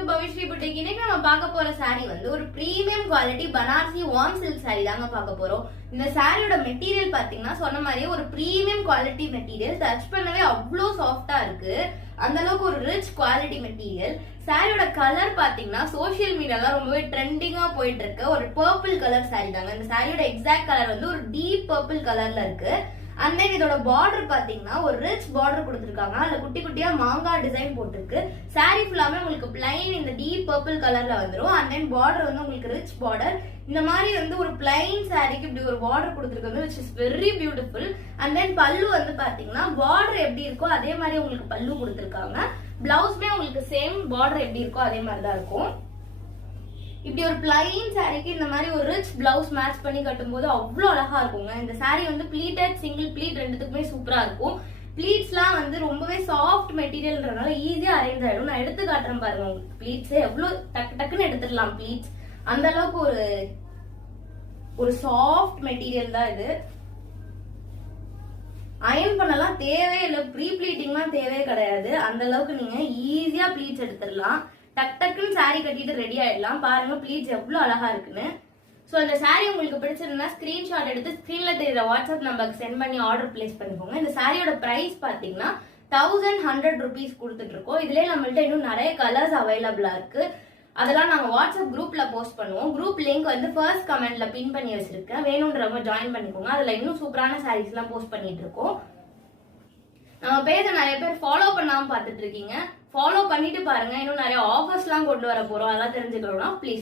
To பவிஷ்ரீ boutique. இன்னைக்கு நம்ம பார்க்க போற saree வந்து ஒரு premium quality Banarasi warm silk saree தாங்க பார்க்க போறோம். இந்த சாரியோட மெட்டீரியல் பாத்தீங்கன்னா சொன்ன மாதிரியே ஒரு பிரீமியம் குவாலிட்டி மெட்டீரியல், டச் பண்ணவே அவ்வளோ சாஃப்டா இருக்கு. அந்த அளவுக்கு ஒரு ரிச் குவாலிட்டி மெட்டீரியல். சாரியோட கலர் பாத்தீங்கன்னா சோசியல் மீடியால ரொம்பவே ட்ரெண்டிங்கா போயிட்டு இருக்கு ஒரு பர்பிள் கலர் சாரி தாங்க. இந்த சாரியோட எக்ஸாக்ட் கலர் வந்து ஒரு டீப் பர்பிள் கலர்ல இருக்கு. அண்ட் தென் இதோட பார்டர் பாத்தீங்கன்னா ஒரு ரிச் பார்டர் கொடுத்திருக்காங்க. அதுல குட்டி குட்டியா மாங்காய் டிசைன் போட்டிருக்கு. சாரி ஃபுல்லாமே உங்களுக்கு பிளைன் இந்த டீப் பர்பிள் கலர்ல வந்துரும். அண்ட் தென் பார்டர் வந்து உங்களுக்கு ரிச் பார்டர். இந்த மாதிரி வந்து ஒரு பிளைன் சாரிக்கு இப்படி ஒரு பார்டர் கொடுத்திருக்காங்க, which is very beautiful. And then பல்லு வந்து பாத்தீங்கன்னா பார்டர் எப்படி இருக்கோ அதே மாதிரி உங்களுக்கு பல்லு கொடுத்திருக்காங்க. பிளவுஸ்மே உங்களுக்கு சேம் பார்டர் எப்படி இருக்கோ அதே மாதிரி தான் இருக்கும். இப்படி ஒரு பிளைன் சாரிக்கு இந்த மாதிரி ஒரு ரிச் பிளவுஸ் மேட்ச் பண்ணி கட்டும் போது அவ்வளவு அழகா இருக்குங்க. இந்த சாரி வந்து பிளீட்டட் சிங்கிள் பிளீட் ரெண்டுத்துக்குமே சூப்பரா இருக்கும். பிளீட்ஸ்லாம் வந்து ரொம்பவே சாஃப்ட் மெட்டீரியல்ன்றதுனால ஈஸியா அரேஞ்ச் ஆயிடும். நான் எடுத்து காட்டுறேன் பாருங்க உங்களுக்கு. பிளீட்ஸ் எவ்வளவு டக்குன்னு எடுத்துடலாம். பிளீட்ஸ் அந்த அளவுக்கு ஒரு சாஃப்ட் மெட்டீரியல் தான் இது. அயன் பண்ணலாம் தேவையே இல்லை, ப்ரீ பிளீட்டிங்லாம் தேவையே கிடையாது. அந்த அளவுக்கு நீங்க ஈஸியா பிளீட்ஸ் எடுத்துடலாம். டக்குன்னு சாரி கட்டிட்டு ரெடி ஆயிடலாம். பாருங்க பிளீட்ஸ் எவ்வளவு அழகா இருக்குன்னு. சோ இந்த சாரி உங்களுக்கு பிடிச்சிருந்தா ஸ்கிரீன்ஷாட் எடுத்து ஸ்கிரீன்ல தெரியுற வாட்ஸ்அப் நம்பருக்கு சென்ட் பண்ணி ஆர்டர் பிளேஸ் பண்ணிக்கோங்க. இந்த சாரியோட பிரைஸ் பாத்தீங்கன்னா 1100 rupees கொடுத்துட்டு இருக்கோம். இதுலயே நம்மள்ட்ட இன்னும் நிறைய கலர்ஸ் அவைலபிளா இருக்கு. அதெல்லாம் நாங்க வாட்ஸ்அப் குரூப்ல போஸ்ட் பண்ணுவோம். குரூப் லிங்க் வந்து ஃபர்ஸ்ட் கமெண்ட்ல பின் பண்ணி வச்சிருக்கேன், வேணும்ன்றவங்க ஜாயின் பண்ணிக்கோங்க. அதுல இன்னும் சூப்பரான சாரீஸ் எல்லாம் போஸ்ட் பண்ணிட்டு இருக்கோம். நம்ம பேஜ நிறைய பேர் ஃபாலோ பண்ணாம பாத்துட்டு இருக்கீங்க. ஃபாலோ பண்ணிட்டு பாருங்க. இன்னும் நிறைய ஆஃபர்ஸ் எல்லாம் கொண்டு வர போறோம். அதெல்லாம் தெரிஞ்சுக்கணும்னா ப்ளீஸ்